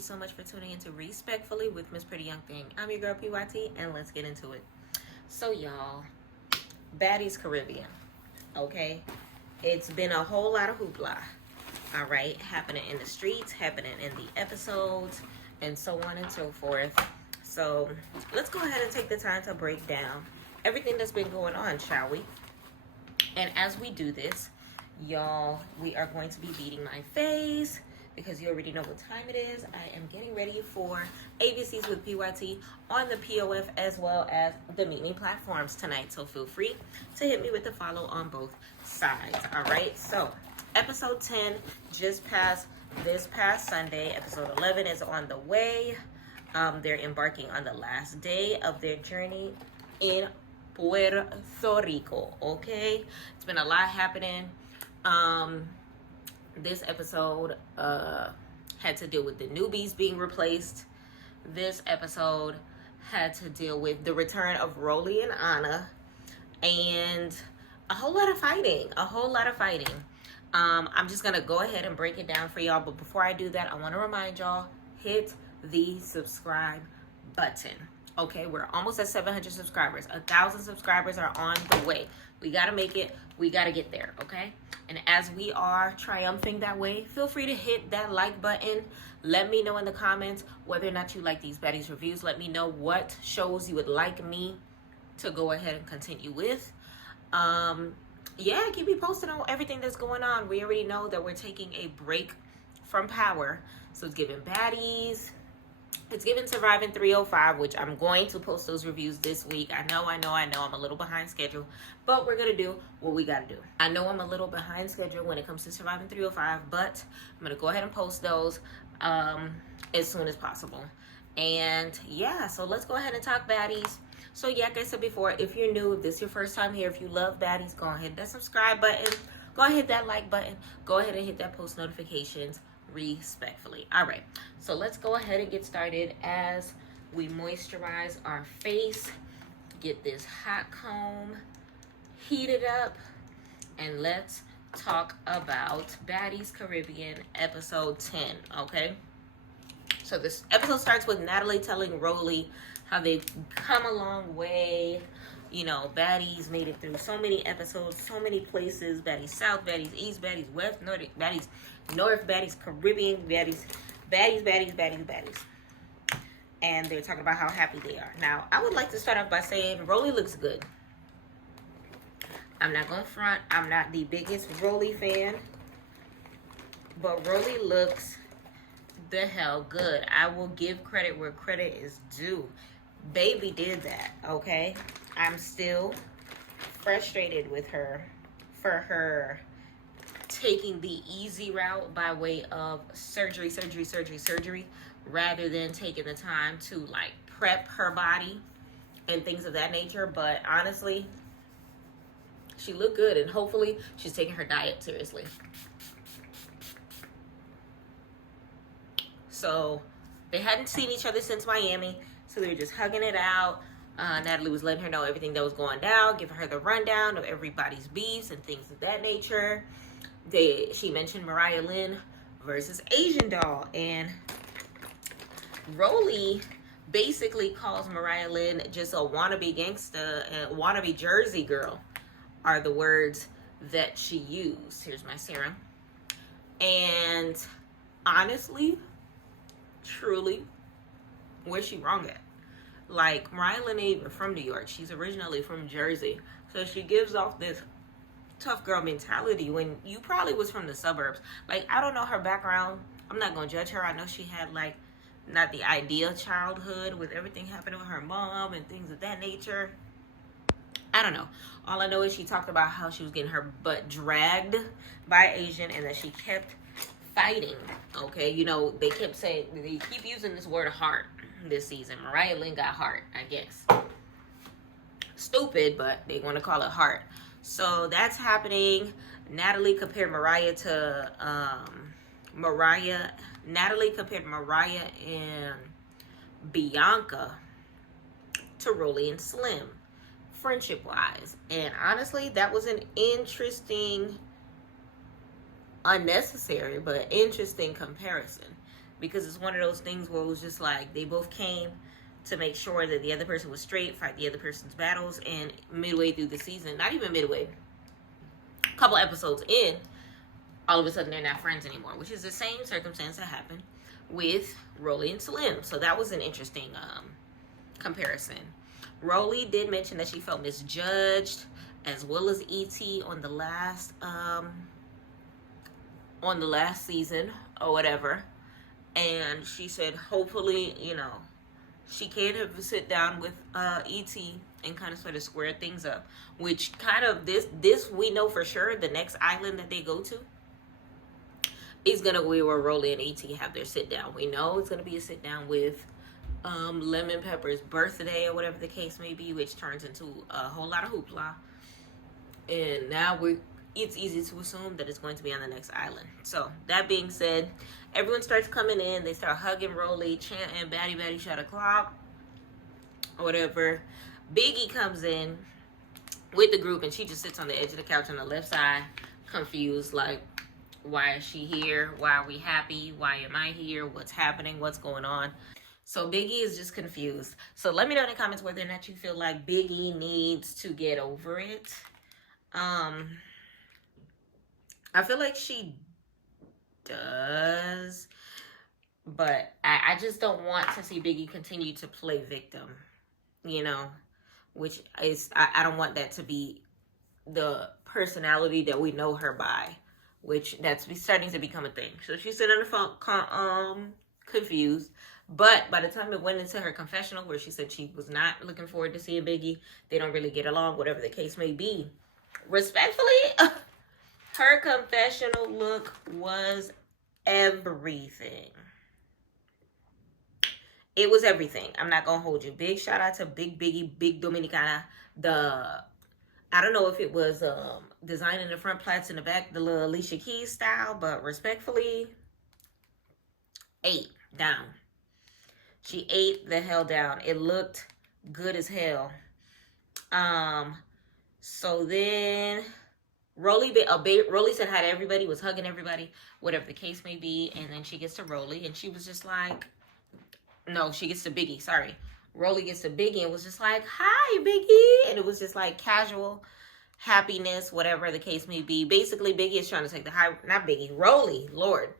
you so much for tuning into Respectfully with Miss Pretty Young Thing. I'm your girl PYT, and let's get into it. So y'all, Baddies Caribbean, okay? It's been a whole lot of hoopla, all right? Happening in the streets, happening in the episodes, and so on and so forth. So let's go ahead and take the time to break down everything that's been going on, shall we? And as we do this, y'all, we are going to be beating my face because you already know what time it is. I am getting ready for ABCs with PYT on the POF as well as the meeting platforms tonight. So feel free to hit me with the follow on both sides. All right. So episode 10 just passed this past Sunday. Episode 11 is on the way. They're embarking on the last day of their journey in Puerto Rico. Okay. It's been a lot happening. This episode had to deal with the newbies being replaced. This episode had to deal with the return of Rolly and Anna, and a whole lot of fighting. I'm just gonna go ahead and break it down for y'all, but before I do that, I want to remind y'all, hit the subscribe button. Okay, we're almost at 700 subscribers. 1,000 subscribers are on the way. We got to make it. We got to get there, okay? And as we are triumphing that way, feel free to hit that like button. Let me know in the comments whether or not you like these Baddies reviews. Let me know what shows you would like me to go ahead and continue with. Yeah, keep me posted on everything that's going on. We already know that we're taking a break from Power. So it's giving Baddies. It's given Surviving 305, which I'm going to post those reviews this week. I know. I'm a little behind schedule, but we're going to do what we got to do. I know I'm a little behind schedule when it comes to Surviving 305, but I'm going to go ahead and post those as soon as possible. And yeah, so let's go ahead and talk Baddies. So yeah, like I said before, if you're new, if this is your first time here, if you love Baddies, go ahead and hit that subscribe button. Go ahead and hit that like button. Go ahead and hit that post notifications. Respectfully. All right, so let's go ahead and get started as we moisturize our face, get this hot comb heated up, and let's talk about Baddies Caribbean episode 10. Okay, so this episode starts with Natalie telling Rolly how they've come a long way. You know, Baddies made it through so many episodes, so many places. Baddies South, Baddies East, Baddies West, Nordic, Baddies North, Baddies Caribbean, Baddies. And they're talking about how happy they are. Now, I would like to start off by saying Rolly looks good. I'm not going to front. I'm not the biggest Rolly fan. But Rolly looks the hell good. I will give credit where credit is due. Baby did that, okay? I'm still frustrated with her for her taking the easy route by way of surgery, rather than taking the time to like prep her body and things of that nature. But honestly, she looked good, and hopefully she's taking her diet seriously. So they hadn't seen each other since Miami, so they were just hugging it out. Natalie was letting her know everything that was going down, giving her the rundown of everybody's beefs and things of that nature. She mentioned Mariah Lynn versus Asian Doll, and Rolly basically calls Mariah Lynn just a wannabe gangsta, wannabe Jersey girl, are the words that she used. Here's my serum. And honestly, truly, where's she wrong at? Like, Mariah Lynn ain't even from New York. She's originally from Jersey. So she gives off this tough girl mentality when you probably was from the suburbs. Like, I don't know her background. I'm not going to judge her. I know she had, like, not the ideal childhood with everything happening with her mom and things of that nature. I don't know. All I know is she talked about how she was getting her butt dragged by Asian and that she kept fighting. Okay, you know, they keep using this word heart this season. Mariah Lynn got heart, I guess. Stupid, but they want to call it heart. So that's happening. Natalie compared Mariah and Bianca to Rolly and Slim, friendship wise. And honestly, that was an interesting, unnecessary, but interesting comparison. because it's one of those things where it was just like they both came to make sure that the other person was straight, fight the other person's battles, and midway through the season, not even midway, a couple episodes in, all of a sudden they're not friends anymore, which is the same circumstance that happened with Rolly and Slim. So that was an interesting comparison. Rolly did mention that she felt misjudged, as well as E.T. on the last season or whatever. And she said, hopefully, you know, she can have a sit down with E.T. and kind of sort of square things up. Which kind of, this we know for sure, the next island that they go to is going to be where Rolly and E.T. have their sit down. We know it's going to be a sit down with Lemon Pepper's birthday or whatever the case may be, which turns into a whole lot of hoopla. And now it's easy to assume that it's going to be on the next island. So that being said, everyone starts coming in. They start hugging Rolly, chanting "Baddie, baddie, shot o'clock," or whatever. Biggie comes in with the group, and she just sits on the edge of the couch on the left side, confused, like, why is she here? Why are we happy? Why am I here? What's happening? What's going on? So Biggie is just confused. So let me know in the comments whether or not you feel like Biggie needs to get over it. I feel like she does, but I just don't want to see Biggie continue to play victim, you know, which is, I don't want that to be the personality that we know her by, which that's starting to become a thing. So she's sitting on the phone, confused. But by the time it went into her confessional, where she said she was not looking forward to seeing Biggie, they don't really get along, whatever the case may be. Respectfully, her confessional look was everything. It was everything. I'm not going to hold you. Big shout out to Big Biggie, Big Dominicana. I don't know if it was designing the front plaits in the back, the little Alicia Keys style, but respectfully, 8 down. She ate the hell down. It looked good as hell. So then Rolly said hi to everybody, was hugging everybody, whatever the case may be. And then she gets to Rolly, and she was just like, no, she gets to Biggie, sorry. Rolly gets to Biggie and was just like, hi, Biggie. And it was just like casual happiness, whatever the case may be. Basically, Biggie is trying to take the high, not Biggie, Rolly, Lord.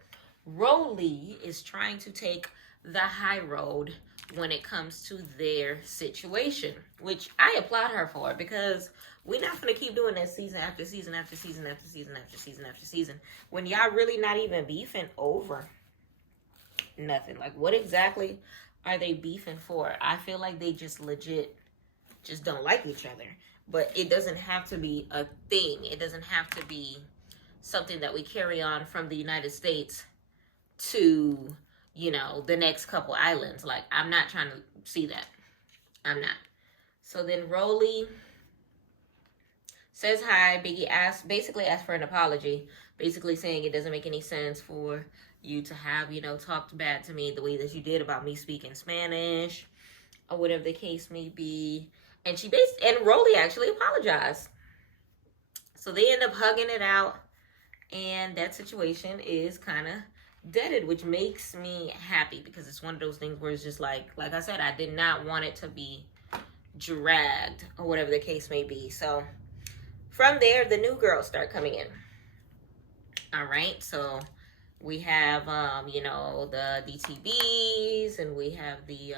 Rolly is trying to take the high road when it comes to their situation, which I applaud her for, because we're not going to keep doing that season after season after season after season after season after season when y'all really not even beefing over nothing. Like, what exactly are they beefing for? I feel like they just legit just don't like each other. But it doesn't have to be a thing. It doesn't have to be something that we carry on from the United States to, you know, the next couple islands. Like, I'm not trying to see that. I'm not. So then Rolly says hi. Biggie basically asks for an apology, basically saying it doesn't make any sense for you to have, you know, talked bad to me the way that you did about me speaking Spanish, or whatever the case may be. And and Rolly actually apologized. So they end up hugging it out, and that situation is kind of deaded, which makes me happy, because it's one of those things where it's just like I said, I did not want it to be dragged, or whatever the case may be. So from there, the new girls start coming in. All right, so we have you know, the DTBs, and we have the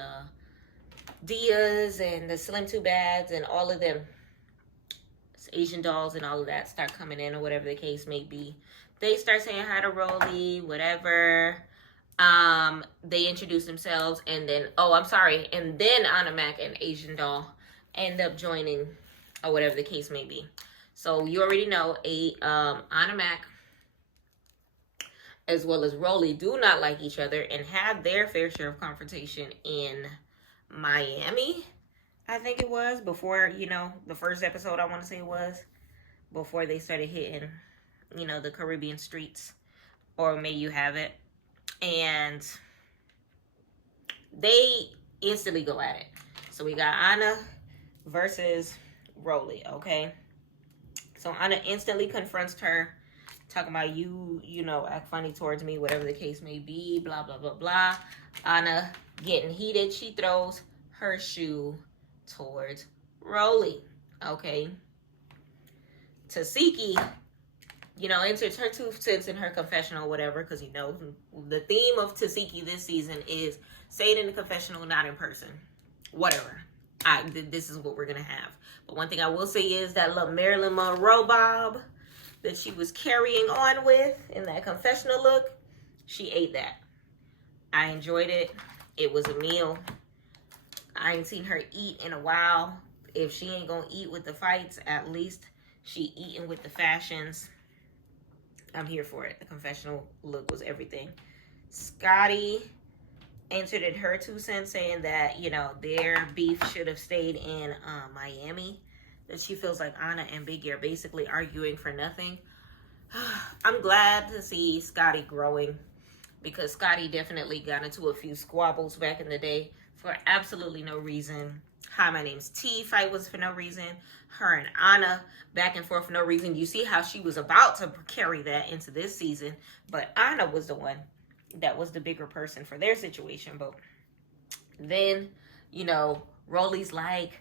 Dias and the Slim Two Bads and all of them, Asian dolls and all of that, start coming in, or whatever the case may be. They start saying hi to Rolly, whatever. They introduce themselves, and then, and then Anna Mac and Asian doll end up joining, or whatever the case may be. So you already know, Anna Mac as well as Rolly do not like each other and had their fair share of confrontation in Miami, I think it was, before, you know, the first episode, I want to say it was, before they started hitting, you know, the Caribbean streets, or may you have it. And they instantly go at it. So we got Anna versus Rolly, okay? So Anna instantly confronts her, talking about you know, act funny towards me, whatever the case may be, blah, blah, blah, blah. Anna getting heated. She throws her shoe towards Rolly. Okay. Tasiki, you know, enters her 2 cents in her confessional, whatever, because, you know, the theme of Tasiki this season is say it in the confessional, not in person. Whatever. This is what we're going to have. But one thing I will say is that little Marilyn Monroe bob that she was carrying on with in that confessional look, she ate that. I enjoyed it. It was a meal. I ain't seen her eat in a while. If she ain't gonna eat with the fights, at least she eating with the fashions. I'm here for it. The confessional look was everything. Scotty entered in her 2 cents saying that, you know, their beef should have stayed in Miami. That she feels like Anna and Biggie are basically arguing for nothing. I'm glad to see Scotty growing, because Scotty definitely got into a few squabbles back in the day for absolutely no reason. Hi, my name's T fight was for no reason. Her and Anna back and forth for no reason. You see how she was about to carry that into this season, but Anna was the one that was the bigger person for their situation. But then, you know, Rolly's like,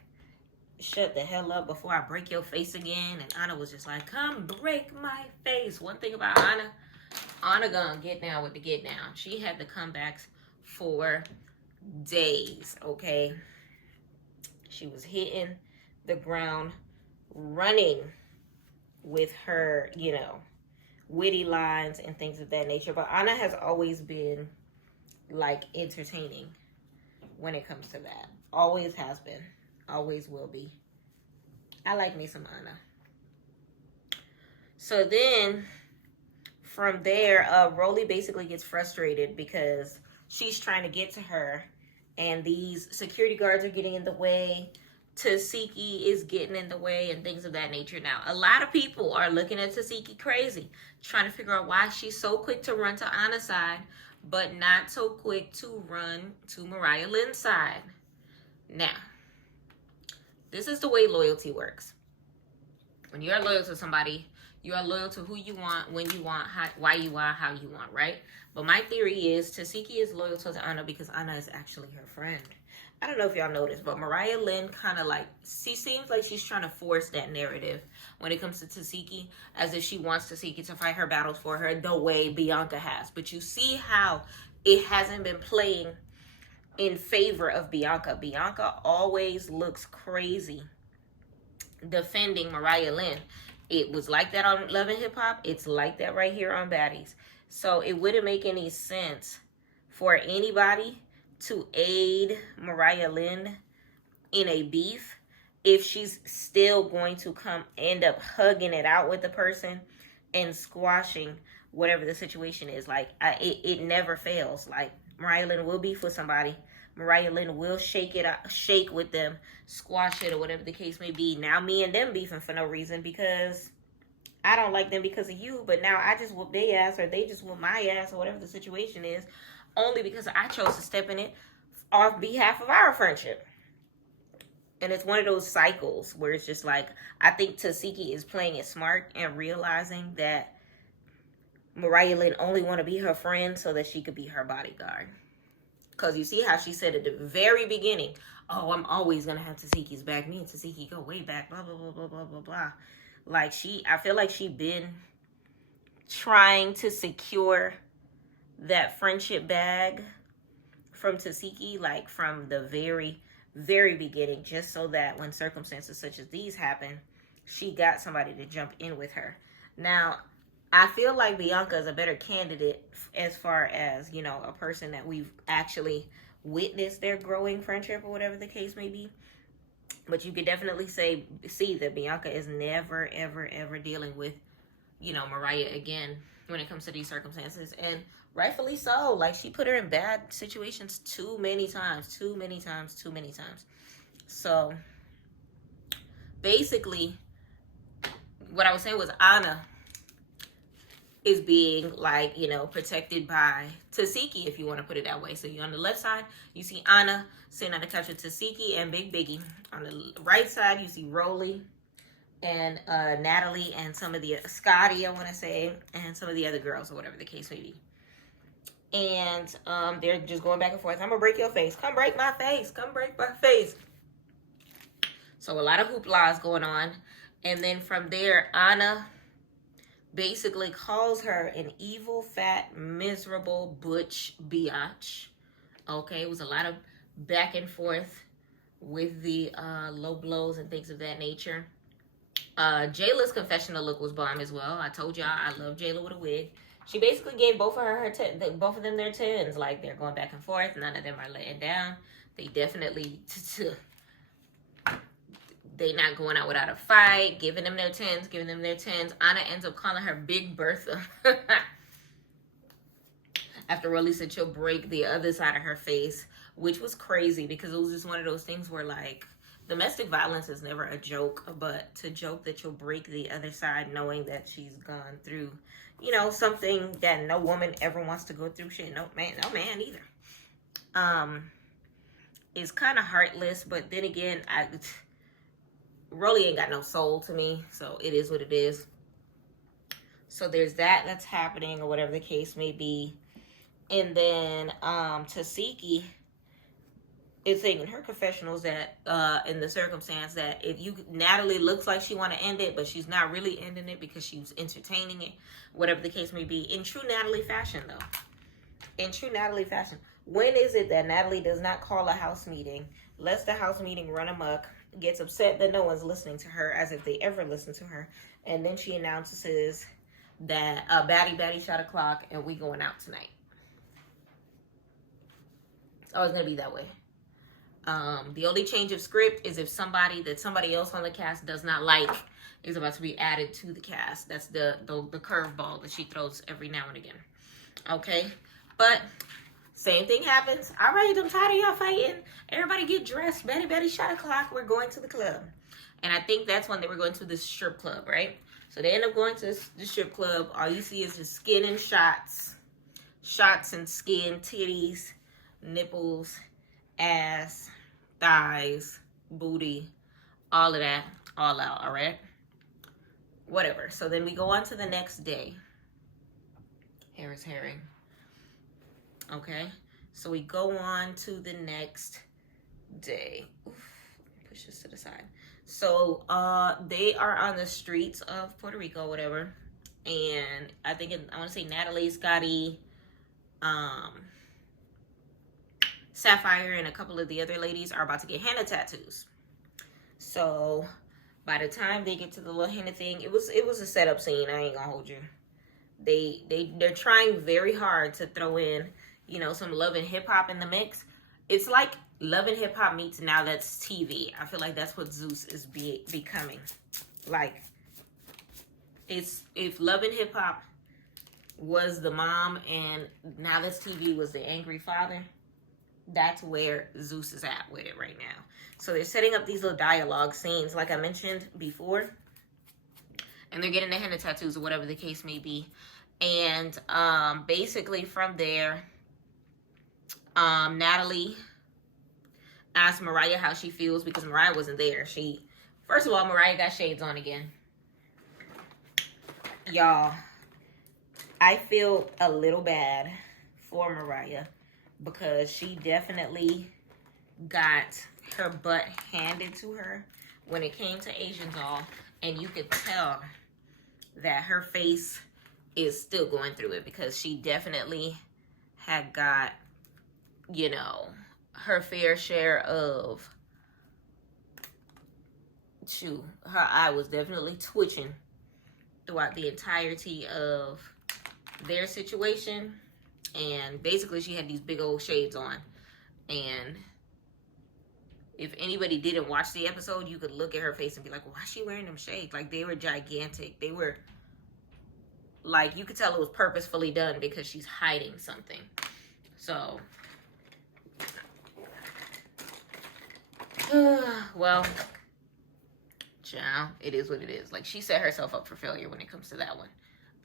shut the hell up before I break your face again. And Anna was just like, come break my face. One thing about Anna gonna get down with the get down. She had the comebacks for days, okay? She was hitting the ground running with her, you know, witty lines and things of that nature. But Anna has always been, like, entertaining when it comes to that. Always has been. Always will be. I like me some Anna. So then, from there, Rolly basically gets frustrated because she's trying to get to her, and these security guards are getting in the way. Tasiki is getting in the way and things of that nature. Now, a lot of people are looking at Tasiki crazy, trying to figure out why she's so quick to run to Anna's side, but not so quick to run to Mariah Lynn's side. Now, this is the way loyalty works. When you're loyal to somebody, you are loyal to who you want, when you want, why you want, how you want, right? But my theory is Tasiki is loyal to Anna because Anna is actually her friend. I don't know if y'all noticed, but Mariah Lynn kind of like, she seems like she's trying to force that narrative when it comes to Tasiki, as if she wants Tasiki to fight her battles for her the way Bianca has. But you see how it hasn't been playing in favor of Bianca. Bianca always looks crazy defending Mariah Lynn. It was like that on Love and Hip Hop. It's like that right here on Baddies. So it wouldn't make any sense for anybody to aid Mariah Lynn in a beef if she's still going to end up hugging it out with the person and squashing whatever the situation is. Like, it never fails. Like, Mariah Lynn will beef with somebody. Mariah Lynn will shake with them, squash it, or whatever the case may be. Now me and them beefing for no reason because I don't like them because of you, but now I just whoop their ass, or they just whoop my ass, or whatever the situation is, only because I chose to step in it on behalf of our friendship. And it's one of those cycles where it's just like, I think Tasiki is playing it smart and realizing that Mariah Lynn only want to be her friend so that she could be her bodyguard. Because you see how she said at the very beginning, oh, I'm always going to have Tasiki's back. Me and Tasiki go way back, blah, blah, blah, blah, blah, blah, blah. Like, I feel like she been trying to secure that friendship bag from Tasiki, like from the very, very beginning, just so that when circumstances such as these happen, she got somebody to jump in with her. Now, I feel like Bianca is a better candidate as far as, you know, a person that we've actually witnessed their growing friendship or whatever the case may be. But you could definitely see that Bianca is never, ever, ever dealing with, you know, Mariah again when it comes to these circumstances. And rightfully so. Like, she put her in bad situations too many times. So, basically, what I was saying was Anna is being, like, you know, protected by Tasiki, if you want to put it that way. So you on the left side, you see Anna sitting on the couch with Tasiki and Big Biggie. On the right side, you see Rolly and Natalie and some of the Scotty, I want to say, and some of the other girls or whatever the case may be. And they're just going back and forth. I'm gonna break your face. Come break my face. Come break my face. So a lot of hoopla is going on. And then from there, Anna basically calls her an evil, fat, miserable, butch biatch. Okay, it was a lot of back and forth with the low blows and things of that nature. Jayla's confessional look was bomb as well. I told y'all I love Jayla with a wig. She basically gave both of them their 10s. Like, they're going back and forth. None of them are letting down. They definitely, they not going out without a fight. Giving them their 10s. Anna ends up calling her Big Bertha. After Rolly said she'll break the other side of her face, which was crazy because it was just one of those things where, like, domestic violence is never a joke, but to joke that you'll break the other side knowing that she's gone through, you know, something that no woman ever wants to go through. Shit, no man either. Is kind of heartless, but then again, Rolly ain't got no soul to me, so it is what it is. So there's that's happening, or whatever the case may be. And then Tasiki is saying in her confessionals that in the circumstance that if Natalie looks like she want to end it, but she's not really ending it because she's entertaining it, whatever the case may be. In true Natalie fashion, though. In true Natalie fashion. When is it that Natalie does not call a house meeting, lets the house meeting run amok, gets upset that no one's listening to her, as if they ever listen to her, and then she announces that Baddie shot a clock and we going out tonight? It's always going to be that way. The only change of script is if somebody else on the cast does not like is about to be added to the cast. That's the curveball that she throws every now and again. Okay? But same thing happens. All right, I'm tired of y'all fighting. Everybody get dressed. Betty shot a clock. We're going to the club. And I think that's when they were going to this strip club, right? So they end up going to the strip club. All you see is just skin and shots. Shots and skin, titties, nipples, ass, thighs, booty, all of that, all out, all right? Whatever. So then we go on to the next day. Harris Herring. Okay? So we go on to the next day. Oof, push this to the side. So they are on the streets of Puerto Rico, whatever. And I want to say Natalie, Scotty, Sapphire, and a couple of the other ladies are about to get henna tattoos. So by the time they get to the little henna thing, it was a setup scene. I ain't gonna hold you. They're trying very hard to throw in, you know, some Love and Hip Hop in the mix. It's like Love and Hip Hop meets Now That's TV. I feel like that's what Zeus is becoming. Like, if Love and Hip Hop was the mom and Now That's TV was the angry father, that's where Zeus is at with it right now. So they're setting up these little dialogue scenes, like I mentioned before, and they're getting the henna tattoos or whatever the case may be. And basically from there, Natalie asked Mariah how she feels because Mariah wasn't there. First of all, Mariah got shades on again. Y'all, I feel a little bad for Mariah because she definitely got her butt handed to her when it came to Asian Doll, and you could tell that her face is still going through it because she definitely had got, you know, her fair share of, her eye was definitely twitching throughout the entirety of their situation. And basically she had these big old shades on, and if anybody didn't watch the episode, you could look at her face and be like, why is she wearing them shades? Like, they were gigantic. They were like, you could tell it was purposefully done because she's hiding something. So well, child, it is what it is. Like, she set herself up for failure when it comes to that one.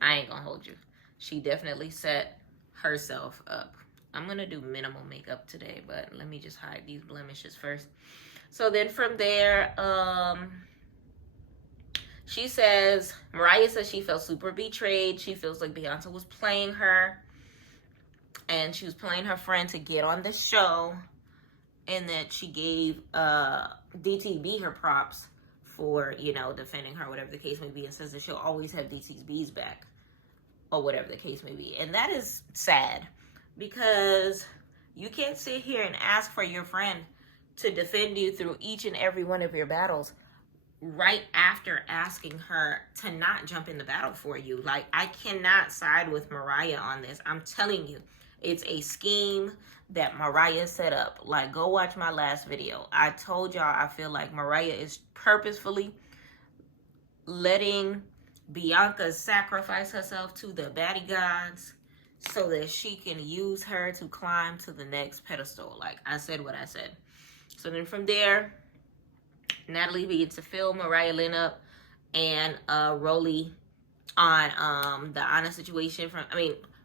I ain't gonna hold you. She definitely set herself up. I'm gonna do minimal makeup today, but let me just hide these blemishes first. So then from there, She says, Mariah says she felt super betrayed. She feels like Beyonce was playing her. And she was playing her friend to get on the show. And that she gave DTB her props for, you know, defending her, whatever the case may be. And says that she'll always have DTB's back. Or whatever the case may be. And that is sad. Because you can't sit here and ask for your friend to defend you through each and every one of your battles right after asking her to not jump in the battle for you. Like, I cannot side with Mariah on this. I'm telling you, it's a scheme that Mariah set up. Like, go watch my last video. I told y'all I feel like Mariah is purposefully letting Bianca sacrifice herself to the baddie gods so that she can use her to climb to the next pedestal. Like, I said what I said. So then from there, Natalie begins to fill Mariah Lynn up and Rolly on the Anna situation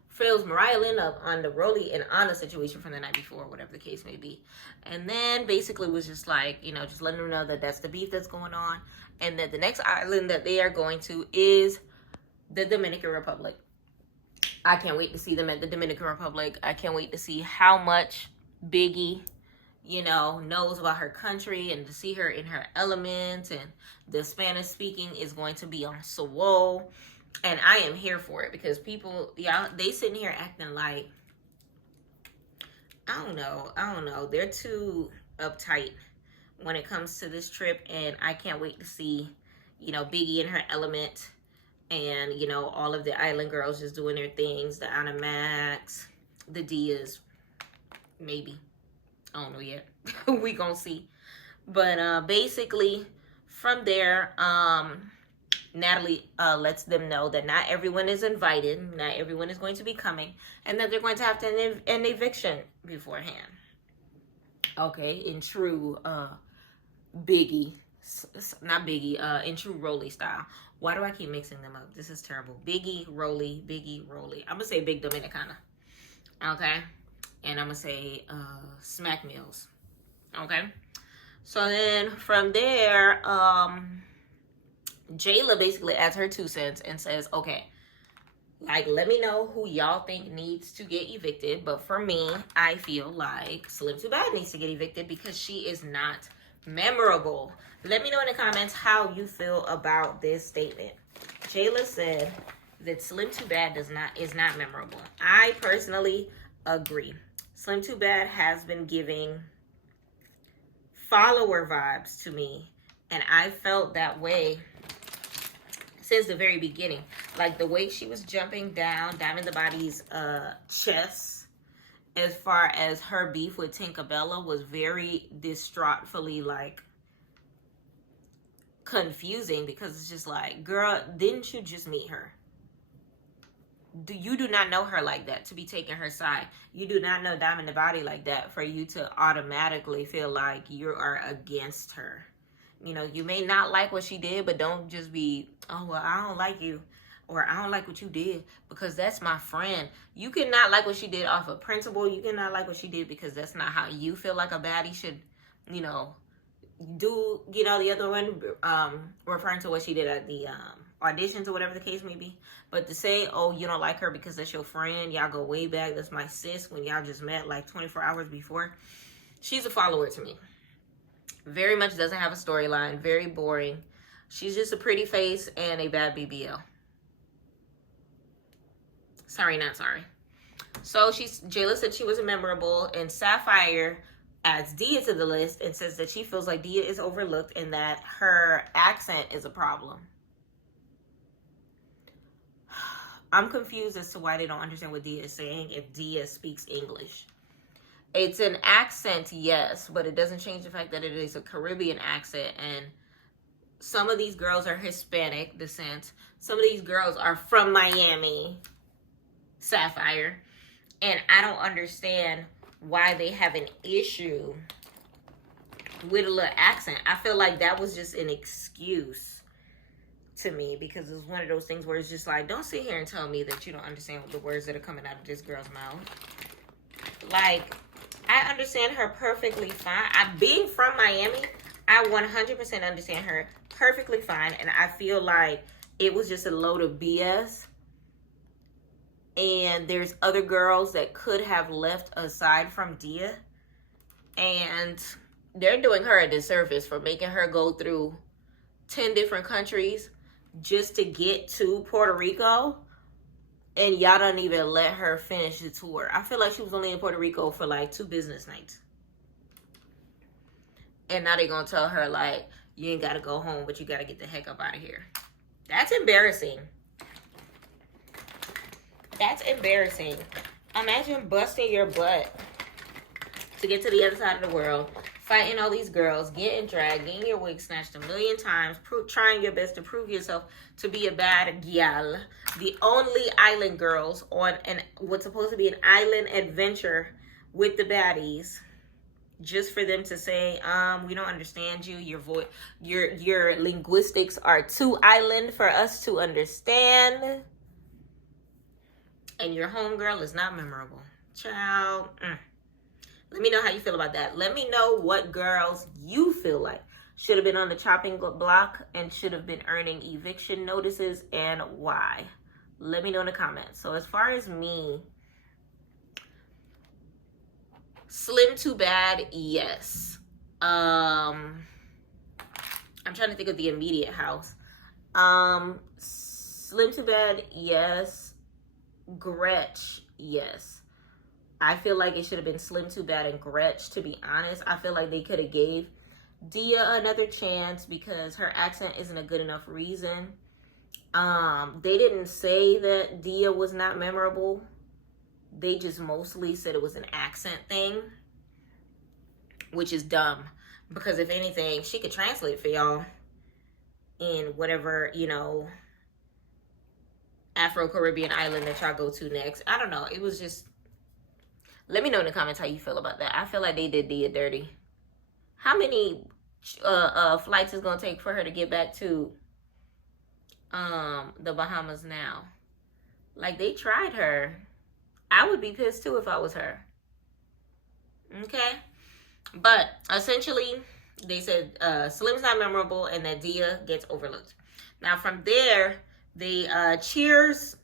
fills Mariah Lynn up on the Rolly and Anna situation from the night before, whatever the case may be. And then basically was just like, you know, just letting them know that that's the beef that's going on. And that the next island that they are going to is the Dominican Republic. I can't wait to see them at the Dominican Republic. I can't wait to see how much Biggie, you know, knows about her country and to see her in her element. And the Spanish speaking is going to be on Swole. And I am here for it because people, y'all, they sitting here acting like, I don't know. They're too uptight when it comes to this trip. And I can't wait to see, you know, Biggie in her element. And, you know, all of the island girls just doing their things. The Anna Max, the Diaz, maybe. I don't know yet. We gonna see. But basically, from there, Natalie lets them know that not everyone is invited. Not everyone is going to be coming. And that they're going to have an eviction beforehand. Okay, in true Biggie, not Biggie, in true Rolly style. Why do I keep mixing them up? This is terrible. Biggie, Rolly, Biggie, Rolly. I'm going to say Big Dominicana. Okay? And I'm going to say Smack Mills. Okay? So then from there, Jayla basically adds her 2 cents and says, okay, like, let me know who y'all think needs to get evicted. But for me, I feel like Slim Too Bad needs to get evicted because she is not memorable. Let me know in the comments how you feel about this statement. Jayla said that Slim Too Bad is not memorable. I personally agree. Slim Too Bad has been giving follower vibes to me, and I felt that way since the very beginning. Like the way she was jumping down Diamond the Body's chest as far as her beef with Tinkerbella was very distraughtfully like confusing, because it's just like, girl, didn't you just meet her? You do not know her like that to be taking her side. You do not know Diamond the Body like that for you to automatically feel like you are against her. You know, you may not like what she did, but don't just be, oh, well, I don't like you, or I don't like what you did because that's my friend. You cannot like what she did off of principle. You cannot like what she did because that's not how you feel like a baddie should, you know, do. You know, the other one referring to what she did at the auditions or whatever the case may be. But to say, oh, you don't like her because that's your friend, y'all go way back, that's my sis, when y'all just met like 24 hours before, she's a follower to me. Very much doesn't have a storyline, very boring. She's just a pretty face and a bad BBL. Sorry, not sorry. So Jayla said she was memorable, and Sapphire adds Dia to the list and says that she feels like Dia is overlooked and that her accent is a problem. I'm confused as to why they don't understand what Dia is saying if Dia speaks English. It's an accent, yes, but it doesn't change the fact that it is a Caribbean accent, and some of these girls are Hispanic descent. Some of these girls are from Miami, Sapphire, and I don't understand why they have an issue with a little accent. I feel like that was just an excuse to me, because it was one of those things where it's just like, don't sit here and tell me that you don't understand the words that are coming out of this girl's mouth. Like, I understand her perfectly fine. Being from Miami, I 100% understand her perfectly fine. And I feel like it was just a load of BS. And there's other girls that could have left aside from Dia. And they're doing her a disservice for making her go through 10 different countries just to get to Puerto Rico. And y'all don't even let her finish the tour. I feel like she was only in Puerto Rico for like 2 business nights. And now they're going to tell her, like, you ain't got to go home, but you got to get the heck up out of here. That's embarrassing. That's embarrassing. Imagine busting your butt to get to the other side of the world, fighting all these girls, getting dragged, getting your wig snatched 1,000,000 times, trying your best to prove yourself to be a bad gal. The only island girls on what's supposed to be an island adventure with the baddies, just for them to say, we don't understand you. Your linguistics are too island for us to understand. And your homegirl is not memorable. Child. Let me know how you feel about that. Let me know what girls you feel like should have been on the chopping block and should have been earning eviction notices, and why. Let me know in the comments. So as far as me, Slim Too Bad, yes. I'm trying to think of the immediate house. Slim Too Bad, yes. Gretch, yes. I feel like it should have been Slim Too Bad and Gretch, to be honest. I feel like they could have gave Dia another chance because her accent isn't a good enough reason. They didn't say that Dia was not memorable. They just mostly said it was an accent thing, which is dumb. Because if anything, she could translate for y'all in whatever, you know, Afro-Caribbean island that y'all go to next. I don't know. It was just... Let me know in the comments how you feel about that. I feel like they did Dia dirty. How many flights is going to take for her to get back to the Bahamas now? Like, they tried her. I would be pissed too if I was her. Okay? But essentially, they said Slim's not memorable and that Dia gets overlooked. Now, from there, they cheers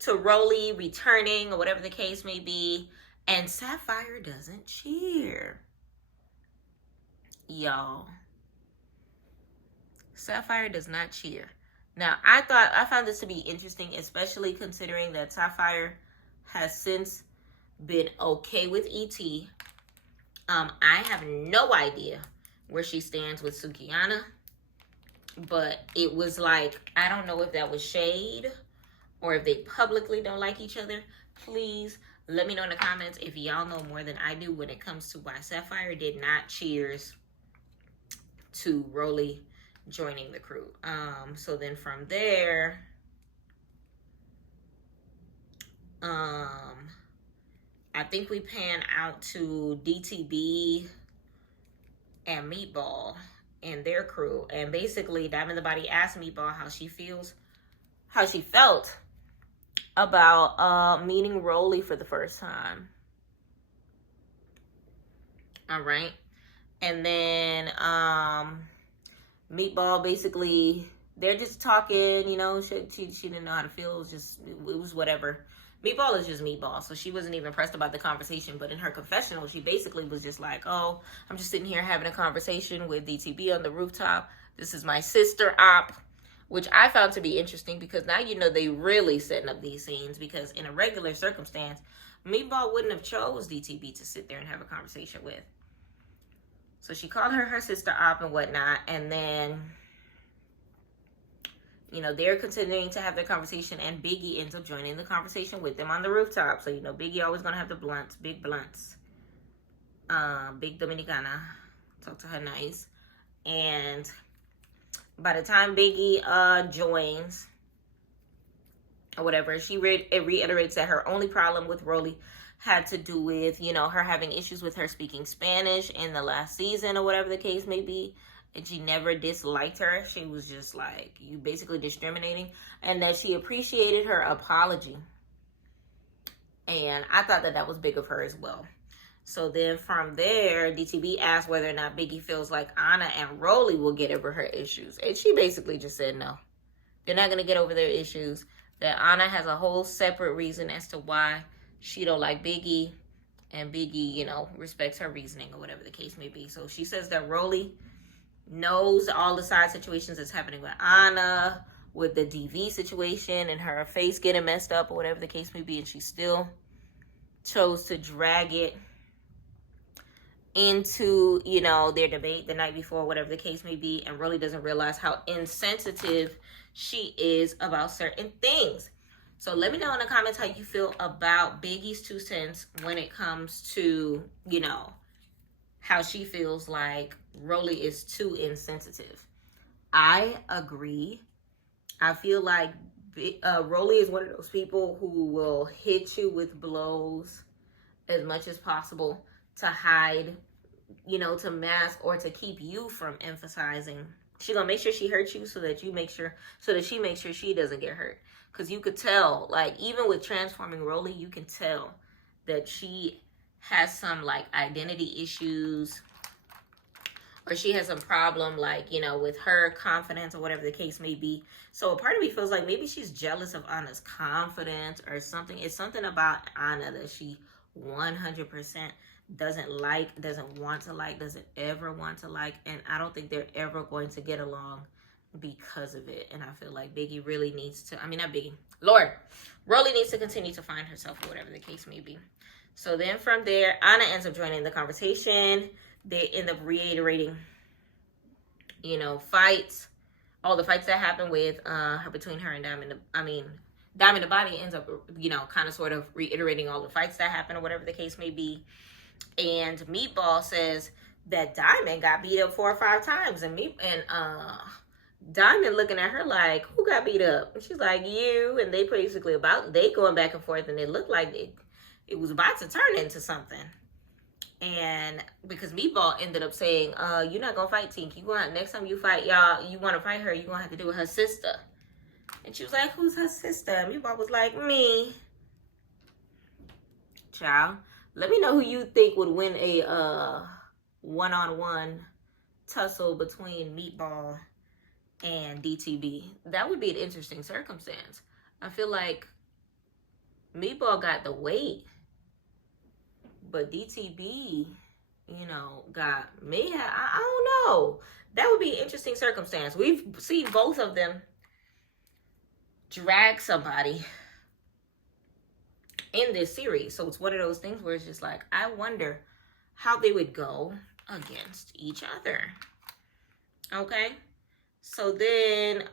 to Rolly returning or whatever the case may be. And Sapphire doesn't cheer. Y'all. Sapphire does not cheer. Now, I found this to be interesting, especially considering that Sapphire has since been okay with E.T. I have no idea where she stands with Sukihana. But it was like, I don't know if that was shade or if they publicly don't like each other. Please let me know in the comments if y'all know more than I do when it comes to why Sapphire did not cheers to Rolly joining the crew. So then from there, I think we pan out to DTB and Meatball and their crew. And basically, Diamond the Body asked Meatball how she felt about meeting Rolly for the first time. All right. And then Meatball, basically, they're just talking, you know, she didn't know how to feel. It was whatever. Meatball is just Meatball, so she wasn't even pressed about the conversation. But in her confessional, she basically was just like, oh, I'm just sitting here having a conversation with DTB on the rooftop. This is my sister op, which I found to be interesting because now you know they really setting up these scenes, because in a regular circumstance, Meatball wouldn't have chose DTB to sit there and have a conversation with. So she called her sister op and whatnot, and then, you know, they're continuing to have their conversation, and Biggie ends up joining the conversation with them on the rooftop. So, you know, Biggie always gonna have the blunts, big blunts. Big Dominicana. Talk to her nice. And by the time Biggie joins, or whatever, she reiterates that her only problem with Rolly had to do with, you know, her having issues with her speaking Spanish in the last season or whatever the case may be. And she never disliked her. She was just like, you basically discriminating. And that she appreciated her apology. And I thought that was big of her as well. So then from there, DTB asked whether or not Biggie feels like Anna and Rolly will get over her issues. And she basically just said no. They're not going to get over their issues. That Anna has a whole separate reason as to why she don't like Biggie. And Biggie, you know, respects her reasoning or whatever the case may be. So she says that Rolly knows all the side situations that's happening with Anna, with the DV situation and her face getting messed up or whatever the case may be. And she still chose to drag it into, you know, their debate the night before, whatever the case may be, and really doesn't realize how insensitive she is about certain things. So let me know in the comments how you feel about Biggie's 2 cents when it comes to, you know, how she feels like Rolly is too insensitive. I agree. I feel like Rolly is one of those people who will hit you with blows as much as possible to hide, you know, to mask or to keep you from emphasizing. She's gonna make sure she hurts you so that she makes sure she doesn't get hurt. Because you could tell, like, even with transforming Rolly, you can tell that she has some, like, identity issues, or she has some problem, like, you know, with her confidence or whatever the case may be. So a part of me feels like maybe she's jealous of Anna's confidence or something. It's something about Anna that she 100% doesn't like, doesn't want to like, doesn't ever want to like. And I don't think they're ever going to get along because of it. And I feel like Biggie really needs to, I mean, not Biggie, Lord, Rolly needs to continue to find herself or whatever the case may be. So then from there, Anna ends up joining the conversation. They end up reiterating, you know, fights, all the fights that happen with her, between her and Diamond the Body ends up, you know, kind of sort of reiterating all the fights that happen or whatever the case may be. And Meatball says that Diamond got beat up 4 or 5 times, and Diamond looking at her like, who got beat up? And she's like, you. And they basically they going back and forth, and it looked like it was about to turn into something. And because Meatball ended up saying, you're not gonna fight Tink. Next time you fight, y'all, you want to fight her, you're gonna have to do it with her sister. And she was like, who's her sister? And Meatball was like, me. Child, let me know who you think would win a one-on-one tussle between Meatball and DTB. That would be an interesting circumstance. I feel like Meatball got the weight, but DTB, you know, got me. I don't know. That would be an interesting circumstance. We've seen both of them drag somebody in this series. So it's one of those things where it's just like, I wonder how they would go against each other. Okay? So then,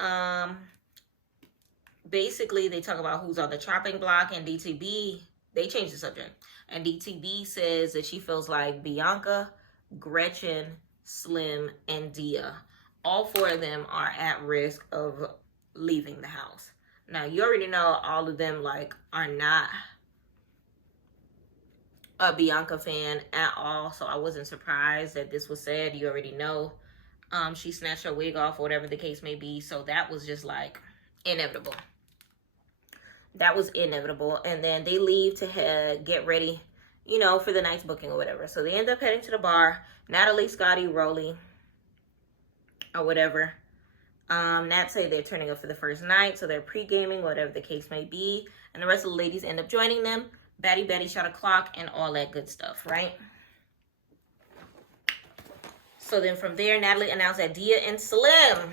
basically they talk about who's on the chopping block, and DTB, they change the subject. And DTB says that she feels like Bianca, Gretchen, Slim, and Dia, all 4 of them are at risk of leaving the house. Now, you already know all of them, like, are not a Bianca fan at all, so I wasn't surprised that this was said. You already know she snatched her wig off or whatever the case may be, so that was just, like, inevitable. That was inevitable. And then they leave to get ready, you know, for the night's booking or whatever. So they end up heading to the bar. Natalie, Scotty, Rolly, or whatever. Nat say they're turning up for the first night, so they're pre-gaming, whatever the case may be. And the rest of the ladies end up joining them. Betty shot a clock and all that good stuff, right? So then from there, Natalie announced that Dia and Slim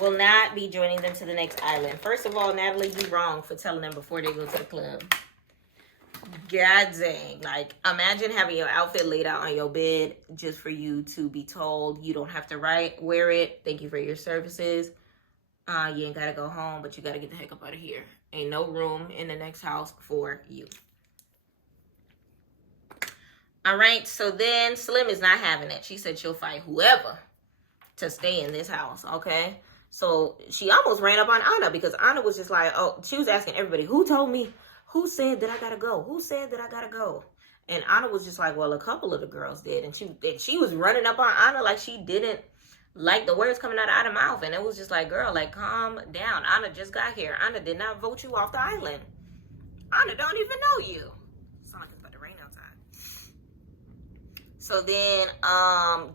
will not be joining them to the next island. First of all, Natalie, you wrong for telling them before they go to the club. God dang. Like, imagine having your outfit laid out on your bed just for you to be told you don't have to wear it. Thank you for your services. You ain't got to go home, but you got to get the heck up out of here. Ain't no room in the next house for you. All right, so then Slim is not having it. She said she'll fight whoever to stay in this house, okay? So she almost ran up on Anna, because Anna was just like, oh, she was asking everybody, who told me? Who said that I gotta go? Who said that I gotta go? And Anna was just like, well, a couple of the girls did. And she was running up on Anna like she didn't like the words coming out of her mouth. And it was just like, girl, like, calm down. Anna just got here. Anna did not vote you off the island. Anna don't even know you. Sound like it's about to rain outside. So then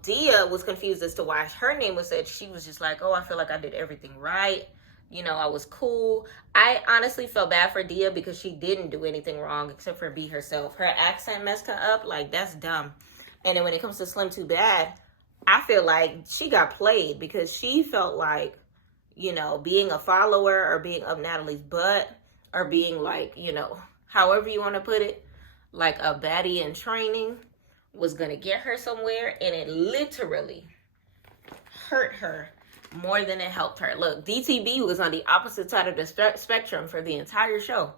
Dia was confused as to why her name was said. She was just like, oh, I feel like I did everything right. You know, I was cool. I honestly felt bad for Dia because she didn't do anything wrong except for be herself. Her accent messed her up. Like, that's dumb. And then when it comes to Slim Too Bad, I feel like she got played because she felt like, you know, being a follower or being up Natalie's butt or being like, you know, however you want to put it, like a baddie in training was going to get her somewhere, and it literally hurt her more than it helped her. Look, DTB was on the opposite side of the spectrum for the entire show.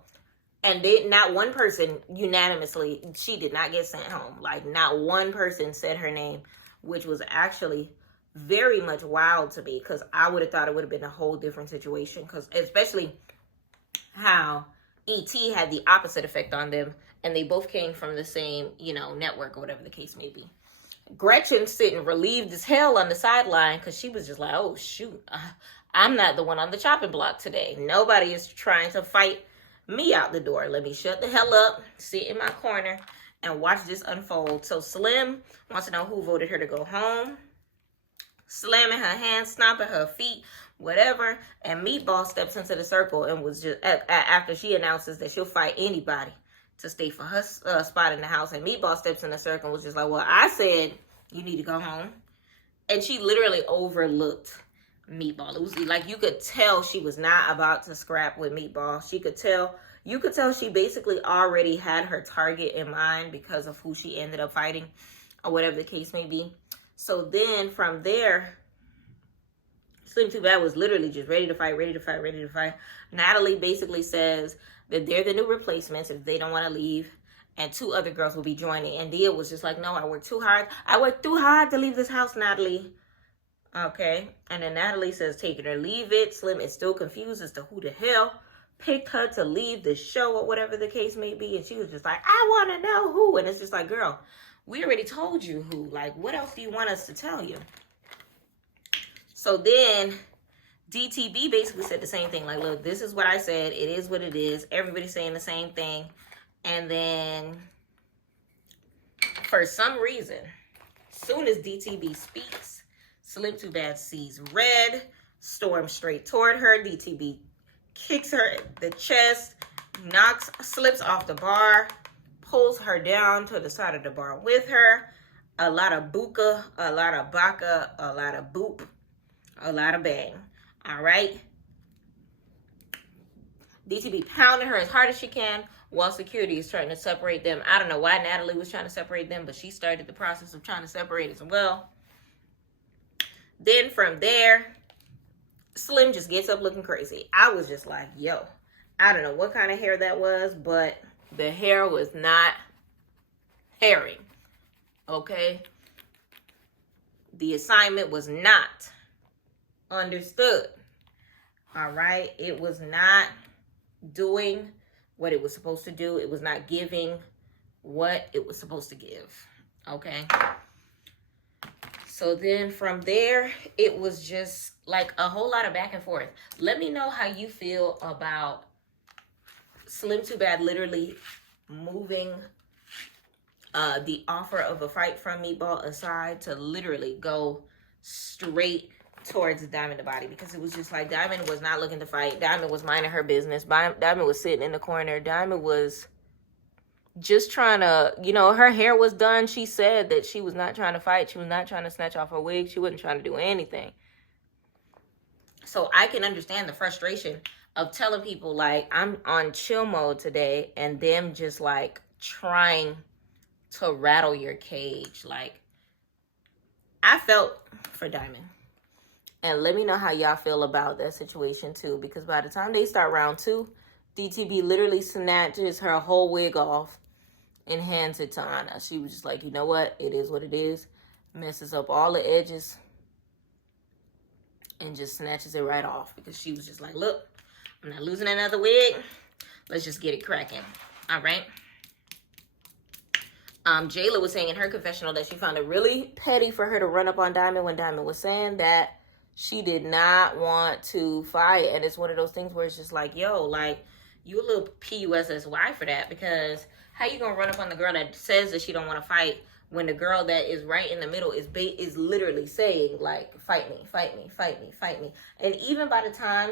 And not one person unanimously, she did not get sent home. Like, not one person said her name, which was actually very much wild to me, because I would have thought it would have been a whole different situation, because especially how E.T. had the opposite effect on them, and they both came from the same, you know, network or whatever the case may be. Gretchen sitting relieved as hell on the sideline because she was just like, oh, shoot, I'm not the one on the chopping block today. Nobody is trying to fight me out the door. Let me shut the hell up, sit in my corner, and watch this unfold. So Slim wants to know who voted her to go home, slamming her hands, stomping her feet, whatever. And Meatball steps into the circle and was just, after she announces that she'll fight anybody to stay for her spot in the house. And Meatball steps in the circle and was just like, well, I said you need to go home. And she literally overlooked Meatball. It was like, you could tell she was not about to scrap with Meatball. You could tell she basically already had her target in mind because of who she ended up fighting or whatever the case may be. So then from there, Slim Too Bad was literally just ready to fight. Natalie basically says that they're the new replacements if they don't want to leave, and 2 other girls will be joining. And Dia was just like, no, I worked too hard. I worked too hard to leave this house, Natalie. Okay. And then Natalie says, take it or leave it. Slim is still confused as to who the hell picked her to leave the show or whatever the case may be. And she was just like, I want to know who. And it's just like, girl, we already told you who. Like, what else do you want us to tell you? So then DTB basically said the same thing. Like, look, this is what I said. It is what it is. Everybody's saying the same thing. And then for some reason, soon as DTB speaks, Slim Too Bad sees red, storms straight toward her. DTB kicks her in the chest, slips off the bar, pulls her down to the side of the bar with her. A lot of buka, a lot of baka, a lot of boop, a lot of bang. All right. DTB pounding her as hard as she can while security is trying to separate them. I don't know why Natalie was trying to separate them, but she started the process of trying to separate as well. Then from there, Slim just gets up looking crazy. I was just like, yo, I don't know what kind of hair that was, but the hair was not hairing. Okay? The assignment was not understood. All right? It was not doing what it was supposed to do. It was not giving what it was supposed to give. Okay? So then from there, it was just like a whole lot of back and forth. Let me know how you feel about Slim Too Bad literally moving the offer of a fight from Meatball aside to literally go straight towards Diamond the Body, because it was just like Diamond was not looking to fight. Diamond was minding her business. Diamond was sitting in the corner. Diamond was just trying to, you know, her hair was done. She said that she was not trying to fight. She was not trying to snatch off her wig. She wasn't trying to do anything. So I can understand the frustration of telling people, like, I'm on chill mode today, and them just, like, trying to rattle your cage. Like, I felt for Diamond. And let me know how y'all feel about that situation, too. Because by the time they start round 2, DTB literally snatches her whole wig off and hands it to Anna. She was just like, you know what? It is what it is. Messes up all the edges and just snatches it right off. Because she was just like, look, I'm not losing another wig. Let's just get it cracking. All right. Jayla was saying in her confessional that she found it really petty for her to run up on Diamond when Diamond was saying that she did not want to fight. And it's one of those things where it's just like, yo, like, you a little PUSSY for that, because how you gonna run up on the girl that says that she don't want to fight when the girl that is right in the middle is literally saying, like, fight me, fight me, fight me, fight me. And even by the time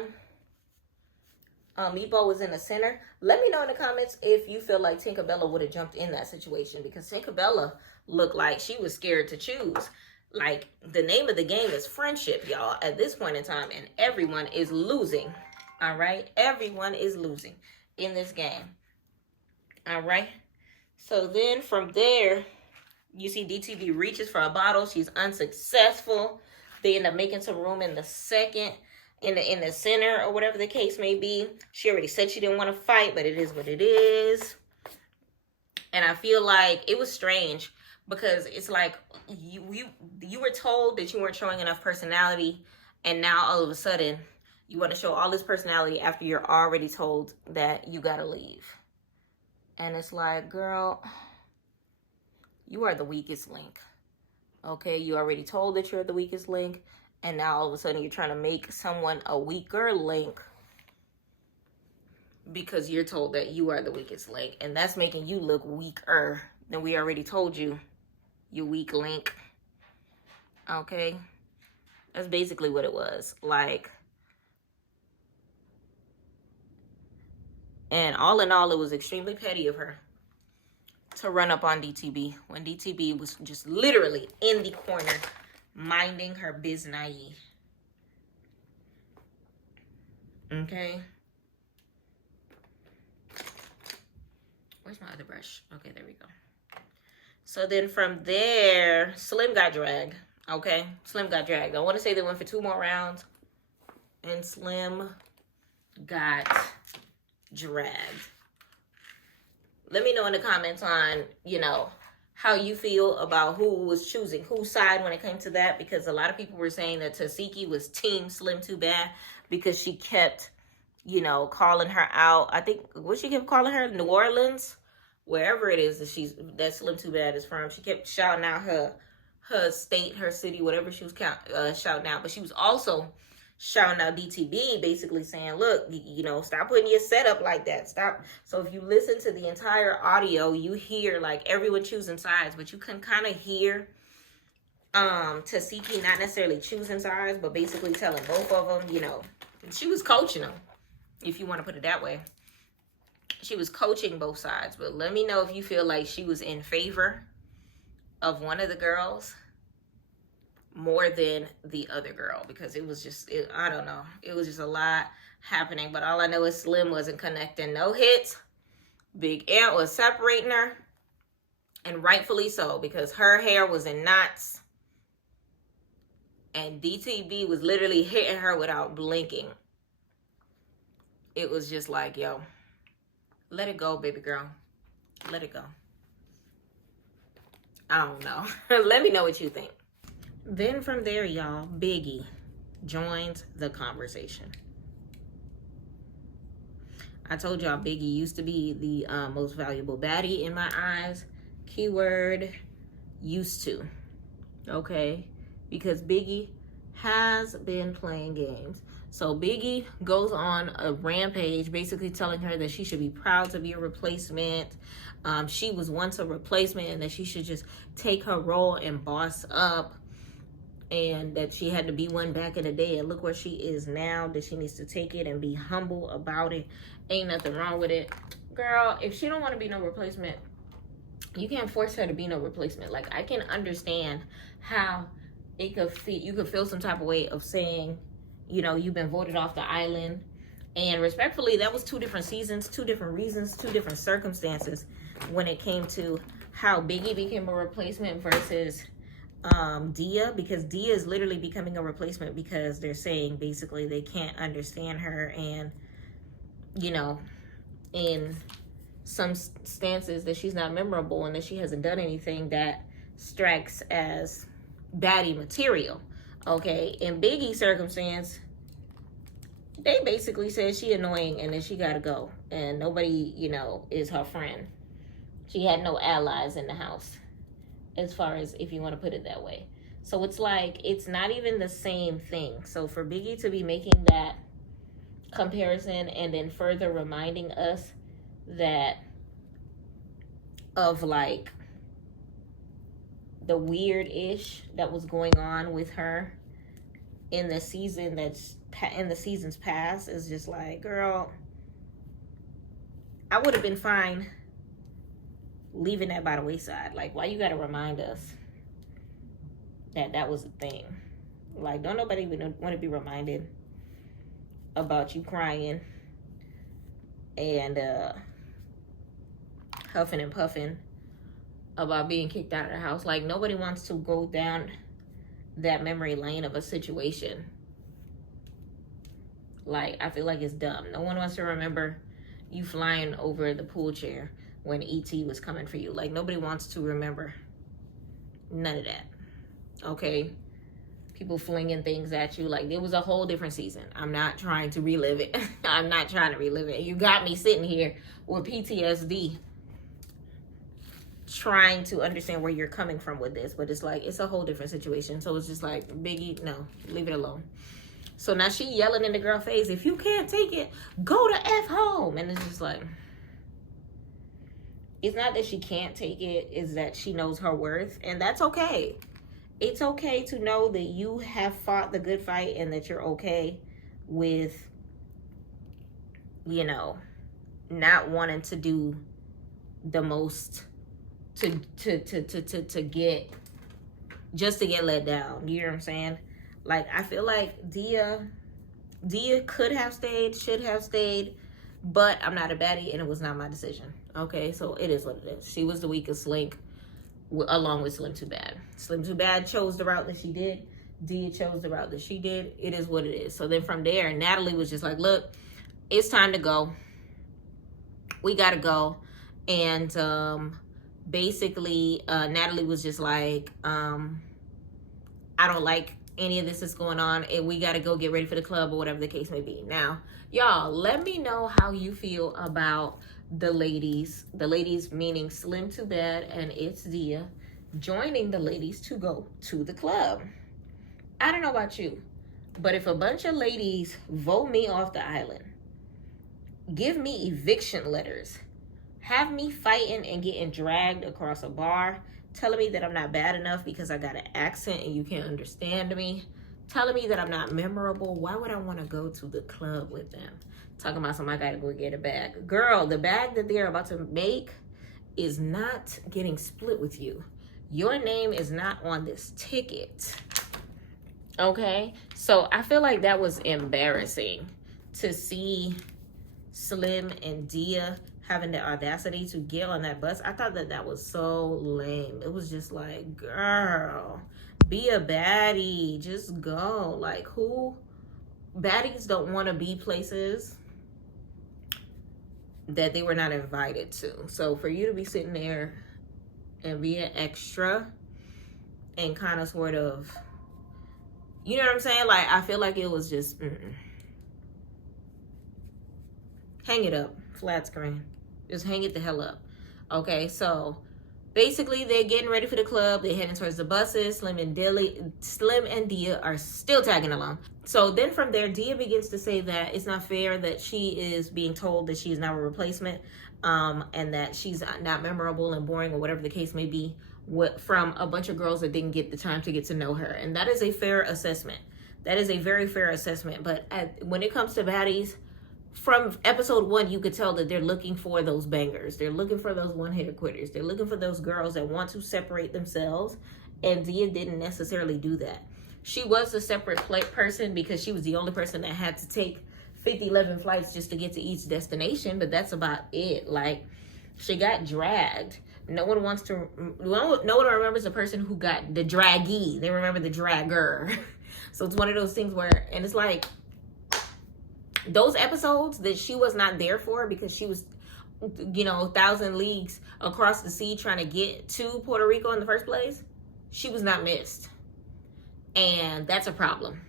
Meatball was in the center, let me know in the comments if you feel like Tinkerbella would have jumped in that situation, because Tinkerbella looked like she was scared to choose. Like, the name of the game is friendship, y'all, at this point in time, and everyone is losing. All right? Everyone is losing in this game. All right? So then from there, you see DTV reaches for a bottle. She's unsuccessful. They end up making some room in the second, in the center, or whatever the case may be. She already said she didn't want to fight, but it is what it is. And I feel like it was strange, because it's like you were told that you weren't showing enough personality, and now all of a sudden you want to show all this personality after you're already told that you gotta leave. And it's like, girl, you are the weakest link. Okay, you already told that you're the weakest link, and now all of a sudden you're trying to make someone a weaker link because you're told that you are the weakest link, and that's making you look weaker than we already told you, you weak link. Okay, that's basically what it was like. And all in all, it was extremely petty of her to run up on DTB when DTB was just literally in the corner minding her business. Okay. Where's my other brush? Okay, there we go. So then from there, Slim got dragged. Okay, Slim got dragged. I want to say they went for 2 more rounds, and Slim got dragged. Let me know in the comments on, you know, how you feel about who was choosing whose side when it came to that, because a lot of people were saying that Tasiki was team Slim Too Bad because she kept, you know, calling her out. I think, what she kept calling her? New Orleans? Wherever it is that Slim Too Bad is from. She kept shouting out her state, her city, whatever she was shouting out. But she was also shouting out DTB, basically saying, look, you know, stop putting your setup like that. Stop. So if you listen to the entire audio, you hear like everyone choosing sides, but you can kind of hear Tasiki not necessarily choosing sides, but basically telling both of them, you know, she was coaching them, if you want to put it that way. She was coaching both sides. But let me know if you feel like she was in favor of one of the girls more than the other girl, because it was just, I don't know, it was just a lot happening. But all I know is Slim wasn't connecting no hits. Big Ant was separating her, and rightfully so, because her hair was in knots, and DTB was literally hitting her without blinking. It was just like, yo, let it go, baby girl, let it go. I don't know. Let me know what you think. Then from there, y'all, Biggie joins the conversation. I told y'all Biggie used to be the most valuable baddie in my eyes. Keyword, used to. Okay? Because Biggie has been playing games. So Biggie goes on a rampage, basically telling her that she should be proud to be a replacement. She was once a replacement, and that she should just take her role and boss up. And that she had to be one back in the day, and look where she is now, that she needs to take it and be humble about it. Ain't nothing wrong with it. Girl, if she don't want to be no replacement, you can't force her to be no replacement. Like, I can understand how it could feel, you could feel some type of way of saying, you know, you've been voted off the island. And respectfully, that was 2 different seasons, 2 different reasons, 2 different circumstances when it came to how Biggie became a replacement versus Dia, because Dia is literally becoming a replacement because they're saying basically they can't understand her, and you know, in some stances that she's not memorable and that she hasn't done anything that strikes as baddie material. Okay, in Biggie's circumstance, they basically said she annoying and then she gotta go, and nobody, you know, is her friend. She had no allies in the house, as far as if you want to put it that way. So it's like, it's not even the same thing. So for Biggie to be making that comparison and then further reminding us that of like the weird-ish that was going on with her in the season in the seasons past is just like, girl, I would have been fine leaving that by the wayside. Like, why you gotta remind us that was a thing? Like, don't nobody want to be reminded about you crying and huffing and puffing about being kicked out of the house. Like, nobody wants to go down that memory lane of a situation. Like, I feel like it's dumb. No one wants to remember you flying over the pool chair when E.T. was coming for you. Like, nobody wants to remember none of that. Okay? People flinging things at you. Like, it was a whole different season. I'm not trying to relive it. I'm not trying to relive it. You got me sitting here with PTSD trying to understand where you're coming from with this. But it's like, it's a whole different situation. So it's just like, Biggie, no, leave it alone. So now she yelling in the girl face, if you can't take it, go to F home. And it's just like, it's not that she can't take it, it's that she knows her worth. And that's okay. It's okay to know that you have fought the good fight and that you're okay with, you know, not wanting to do the most to get, just to get let down. You know what I'm saying? Like, I feel like Dia could have stayed, should have stayed, but I'm not a baddie and it was not my decision. Okay, so it is what it is. She was the weakest link along with Slim Too Bad. Slim Too Bad chose the route that she did. Dia chose the route that she did. It is what it is. So then from there, Natalie was just like, look, it's time to go. We gotta go. And basically, Natalie was just like, I don't like any of this that's going on, and we got to go get ready for the club or whatever the case may be. Now, y'all, let me know how you feel about the ladies meaning Slim Too Bad and It's Dia, joining the ladies to go to the club. I don't know about you, but if a bunch of ladies vote me off the island, give me eviction letters, have me fighting and getting dragged across a bar, telling me that I'm not bad enough because I got an accent and you can't understand me, telling me that I'm not memorable, why would I want to go to the club with them? Talking about something, I gotta go get a bag. Girl, the bag that they're about to make is not getting split with you. Your name is not on this ticket. Okay? So I feel like that was embarrassing to see Slim and Dia having the audacity to get on that bus. I thought that was so lame. It was just like, girl, be a baddie. Just go. Like, who? Baddies don't want to be places that they were not invited to. So for you to be sitting there and be an extra and kind of sort of, you know what I'm saying? Like, I feel like it was just, hang it up, flat screen. Just hang it the hell up. Okay, so basically they're getting ready for the club. They're heading towards the buses. Slim and Dia are still tagging along. So then from there, Dia begins to say that it's not fair that she is being told that she is now a replacement, and that she's not memorable and boring or whatever the case may be, from a bunch of girls that didn't get the time to get to know her. And that is a fair assessment. That is a very fair assessment. But when it comes to baddies, from episode 1, you could tell that they're looking for those bangers. They're looking for those one-hitter quitters. They're looking for those girls that want to separate themselves. And Dia didn't necessarily do that. She was a separate person because she was the only person that had to take 11 flights just to get to each destination. But that's about it. Like, she got dragged. No one remembers the person who got the draggy. They remember the dragger. So it's one of those things where, and it's like, those episodes that she was not there for because she was, 1,000 leagues across the sea trying to get to Puerto Rico in the first place, she was not missed. And that's a problem.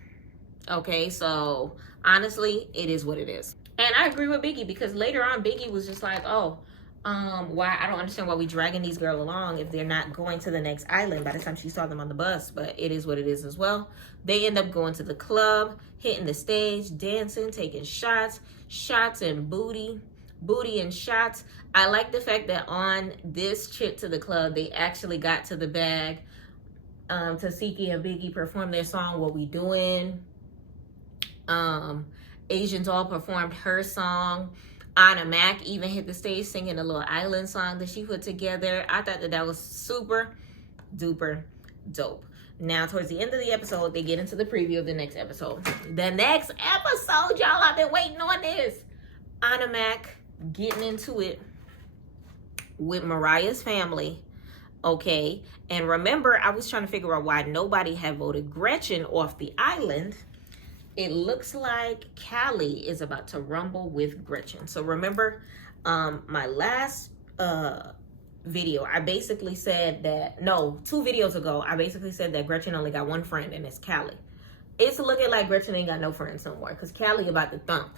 Okay, so honestly, it is what it is. And I agree with Biggie because later on, Biggie was just like, why, I don't understand why we dragging these girls along if they're not going to the next island by the time she saw them on the bus. But it is what it is as well. They end up going to the club, hitting the stage, dancing, taking shots and booty and shots. I like the fact that on this trip to the club, they actually got to the bag Tasiki and Biggie performed their song What We Doing. Asian Doll performed her song. Anna Mac even hit the stage singing a little island song that she put together. I thought that that was super duper dope. Now, towards the end of the episode, they get into the preview of the next episode. The next episode, y'all, I've been waiting on this. Anna Mac getting into it with Mariah's family. Okay, and remember, I was trying to figure out why nobody had voted Gretchen off the island. It looks like Callie is about to rumble with Gretchen. So remember, my last video, I basically said that, no, 2 videos ago, I basically said that Gretchen only got one friend, and it's Callie. It's looking like Gretchen ain't got no friends no more, because Callie about to thump.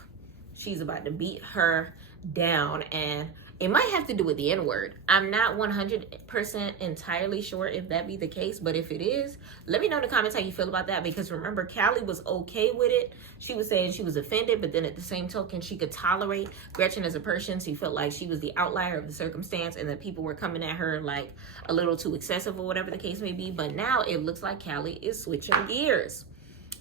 She's about to beat her down, and it might have to do with the N-word. I'm not 100% entirely sure if that be the case, but if it is, let me know in the comments how you feel about that, because remember, Callie was okay with it. She was saying she was offended, but then at the same token, she could tolerate Gretchen as a person. She felt like she was the outlier of the circumstance and that people were coming at her like a little too excessive or whatever the case may be. But now it looks like Callie is switching gears.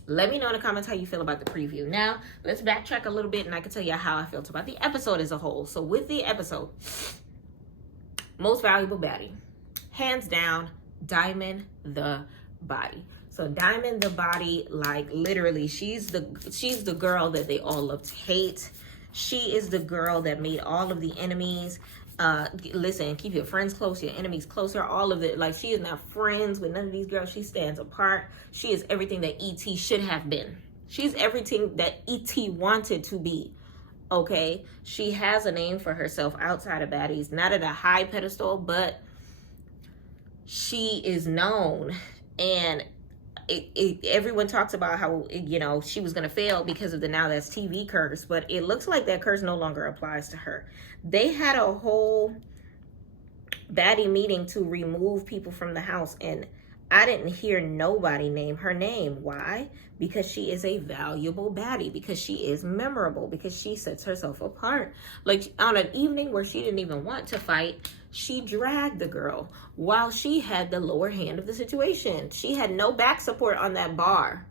Let me know in the comments how you feel about the preview. Now, let's backtrack a little bit, and I can tell you how I felt about the episode as a whole. So with the episode, most valuable baddie, hands down, Diamond the Body. So Diamond the Body, like literally, she's the girl that they all love to hate. She is the girl that made all of the enemies. Listen, keep your friends close, your enemies closer, all of it. Like, she is not friends with none of these girls. She stands apart. She is everything that E.T. should have been. She's everything that E.T. wanted to be. Okay? She has a name for herself outside of Baddies. Not at a high pedestal, but she is known. And everyone talks about how, you know, she was going to fail because of the Now That's TV curse, but it looks like that curse no longer applies to her. They had a whole baddie meeting to remove people from the house, and I didn't hear nobody name her name. Why? Because she is a valuable baddie, because she is memorable, because she sets herself apart. Like, on an evening where she didn't even want to fight, she dragged the girl while she had the lower hand of the situation. She had no back support on that bar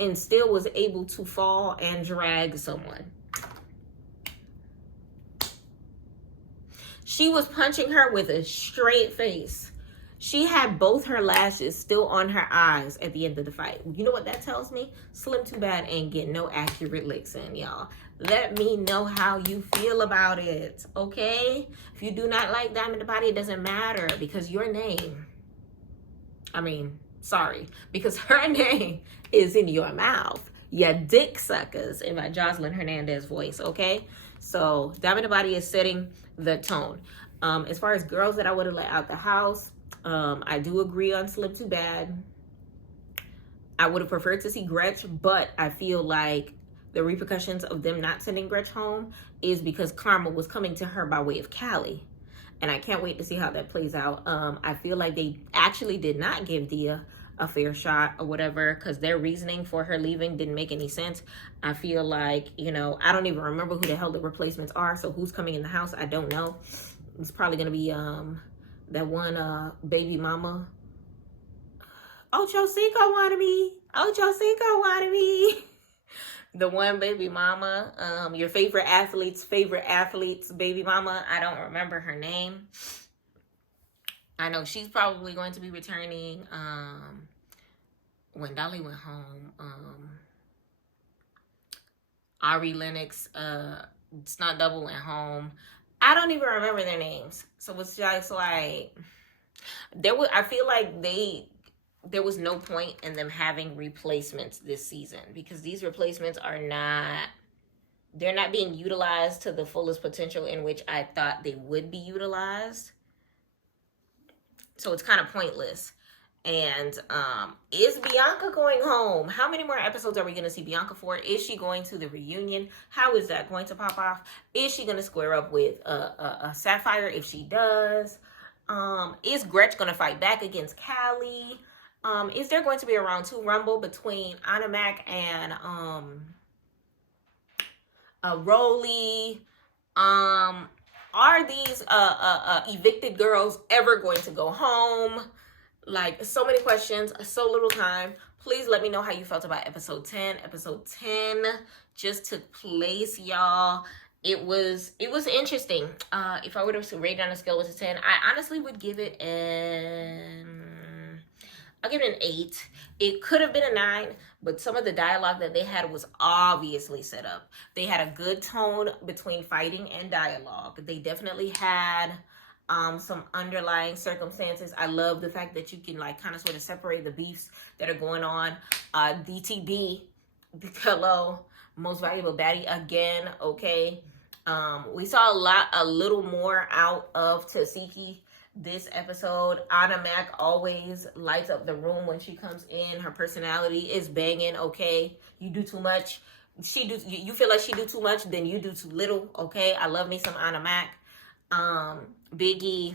and still was able to fall and drag someone. She was punching her with a straight face. She had both her lashes still on her eyes at the end of the fight. You know what that tells me? Slim Too Bad ain't getting no accurate licks in, y'all. Let me know how you feel about it, okay? If you do not like Diamond the Body, it doesn't matter, because your name, because her name is in your mouth. Ya dick suckers, in my Jocelyn Hernandez voice, okay? So Diamond the Body is setting the tone. As far as girls that I would have let out the house, I do agree on Slim Too Bad. I would have preferred to see Gretch, but I feel like the repercussions of them not sending Gretch home is because karma was coming to her by way of Callie. And I can't wait to see how that plays out. I feel like they actually did not give Dia a fair shot or whatever, because their reasoning for her leaving didn't make any sense. I feel like, you know, I don't even remember who the hell the replacements are. So who's coming in the house, I don't know. It's probably going to be that one baby mama. Ocho Cinco wanted me. Ocho Cinco wanted me. The one baby mama, your favorite athlete's baby mama. I don't remember her name. I know she's probably going to be returning when Dolly went home. Ari Lennox, Stunt Double went home. I don't even remember their names. So it's just like, I feel like there was no point in them having replacements this season, because these replacements they're not being utilized to the fullest potential in which I thought they would be utilized. So it's kind of pointless. And is Bianca going home? How many more episodes are we going to see Bianca for? Is she going to the reunion? How is that going to pop off? Is she going to square up with a Sapphire if she does? Is Gretch going to fight back against Callie? Is there going to be a round 2 rumble between Anna Mac and Rolly? Are these evicted girls ever going to go home? Like, so many questions, so little time. Please let me know how you felt about episode 10. Episode 10 just took place, y'all. It was interesting. If I were to rate it on a scale of 1 to 10, I honestly would give it I'll give it an 8. It could have been a 9, but some of the dialogue that they had was obviously set up. They had a good tone between fighting and dialogue. They definitely had some underlying circumstances. I love the fact that you can like kind of sort of separate the beefs that are going on. DTB, hello, most valuable baddie again. Okay, we saw a little more out of Tasiki this episode. Anna Mac always lights up the room when she comes in. Her personality is banging. Okay, you do too much. You feel like she do too much, then you do too little. Okay, I love me some Anna Mac. Biggie,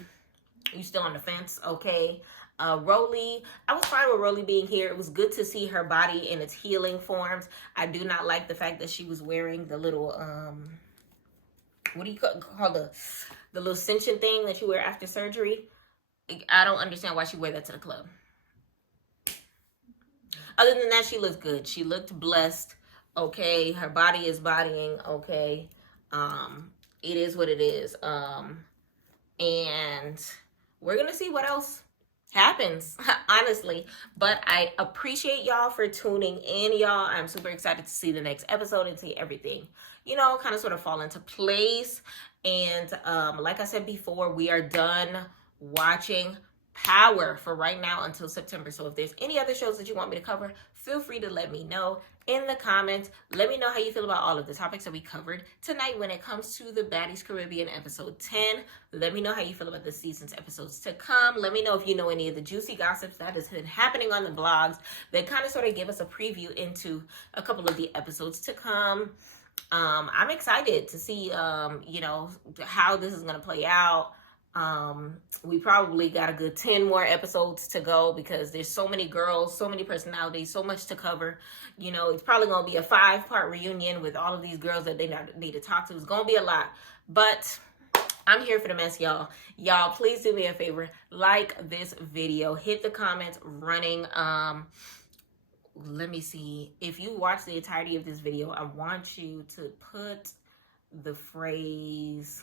you still on the fence. Okay. Rolly, I was fine with Rolly being here. It was good to see her body in its healing forms. I do not like the fact that she was wearing the little what do you call the little cinching thing that you wear after surgery. I don't understand why she wear that to the club. Other than that, she looked good. She looked blessed. Okay, her body is bodying. Okay, it is what it is. And we're gonna see what else happens, honestly. But I appreciate y'all for tuning in, y'all. I'm super excited to see the next episode and see everything, you know, kind of sort of fall into place. And like I said before, we are done watching Power for right now until September. So if there's any other shows that you want me to cover, feel free to let me know in the comments. Let me know how you feel about all of the topics that we covered tonight when it comes to the Baddies Caribbean episode 10. Let me know how you feel about the season's episodes to come. Let me know if you know any of the juicy gossips that has been happening on the blogs that kind of sort of give us a preview into a couple of the episodes to come. I'm excited to see, you know, how this is going to play out. We probably got a good 10 more episodes to go because there's so many girls, so many personalities, so much to cover. You know, it's probably going to be a 5-part reunion with all of these girls that they need to talk to. It's going to be a lot, but I'm here for the mess, y'all. Y'all, please do me a favor. Like this video, hit the comments running. Let me see. If you watch the entirety of this video, I want you to put the phrase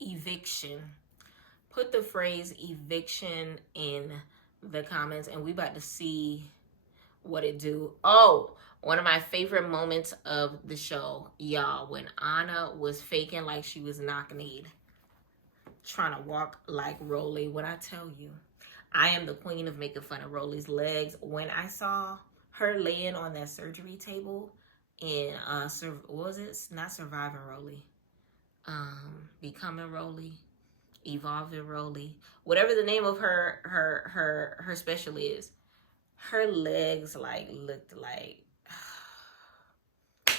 eviction. Put the phrase eviction in the comments and we about to see what it do. Oh, one of my favorite moments of the show, y'all, when Anna was faking like she was knock-kneed, trying to walk like Rolly. When I tell you, I am the queen of making fun of Rolly's legs. When I saw her laying on that surgery table in what was it? Not Surviving Rolly. Becoming Rolly, Evolving Rolly, whatever the name of her special is, her legs like looked like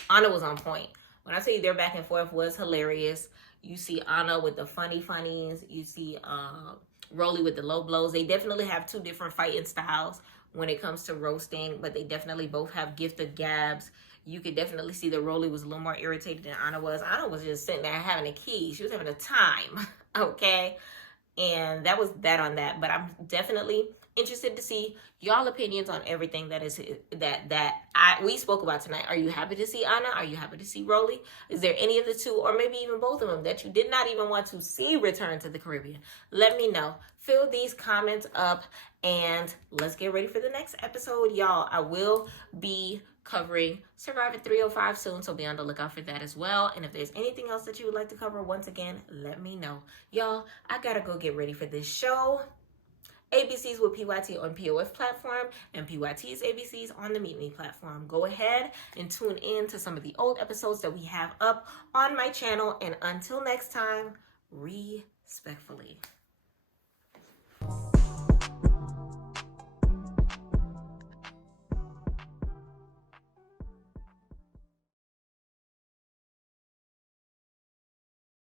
Anna was on point. When I say their back and forth was hilarious. You see Anna with the funnies. You see Rolly with the low blows. They definitely have two different fighting styles when it comes to roasting, but they definitely both have gifted gabs. You could definitely see that Rolly was a little more irritated than Anna was. Anna was just sitting there having a key. She was having a time, okay? And that was that on that. But I'm definitely interested to see y'all opinions on everything that is we spoke about tonight. Are you happy to see Anna? Are you happy to see Rolly? Is there any of the two, or maybe even both of them, that you did not even want to see return to the Caribbean? Let me know. Fill these comments up and let's get ready for the next episode, y'all. I will be covering Survivor 305 soon, so be on the lookout for that as well. And if there's anything else that you would like to cover, once again, let me know. Y'all, I gotta go get ready for this show. ABCs with PYT on POF platform and PYT's ABCs on the Meet Me platform. Go ahead and tune in to some of the old episodes that we have up on my channel. And until next time, respectfully.